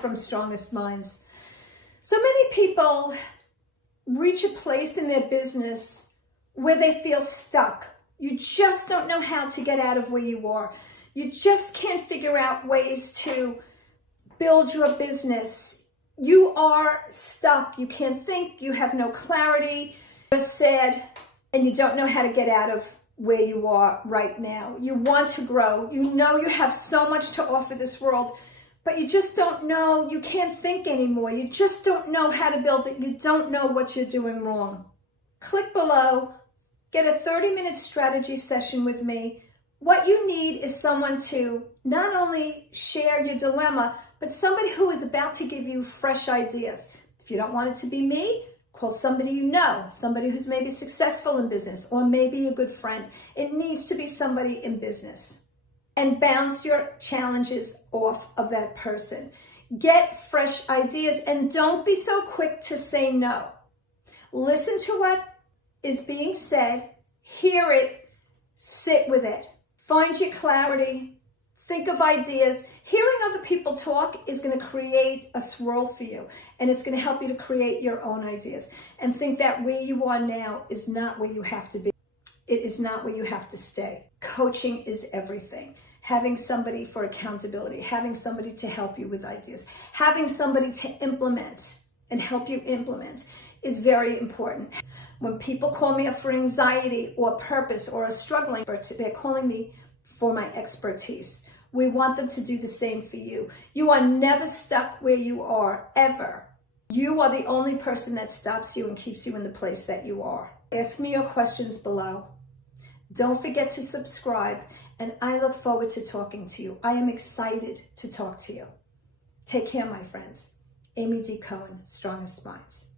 from Strongest Minds. So many people reach a place in their business where they feel stuck. You just don't know how to get out of where you are. You just can't figure out ways to build your business. You are stuck. You can't think. You have no clarity. You're sad and you don't know how to get out of where you are right now. You want to grow. You know you have so much to offer this world, but you just don't know. You can't think anymore. You just don't know how to build it. You don't know what you're doing wrong. Click below. Get a 30-minute strategy session with me. What you need is someone to not only share your dilemma, but somebody who is about to give you fresh ideas. If you don't want it to be me, call somebody you know, somebody who's maybe successful in business, or maybe a good friend. It needs to be somebody in business. And bounce your challenges off of that person. Get fresh ideas and don't be so quick to say no. Listen to what is being said, hear it, sit with it. Find your clarity, think of ideas. Hearing other people talk is going to create a swirl for you, and it's going to help you to create your own ideas. And think that where you are now is not where you have to be. It is not where you have to stay. Coaching is everything. Having somebody for accountability, having somebody to help you with ideas, having somebody to implement and help you implement is very important. When people call me up for anxiety or purpose or a struggling, they're calling me for my expertise. We want them to do the same for you. You are never stuck where you are, ever. You are the only person that stops you and keeps you in the place that you are. Ask me your questions below. Don't forget to subscribe, and I look forward to talking to you. I am excited to talk to you. Take care, my friends. Amy D. Cohen, Strongest Minds.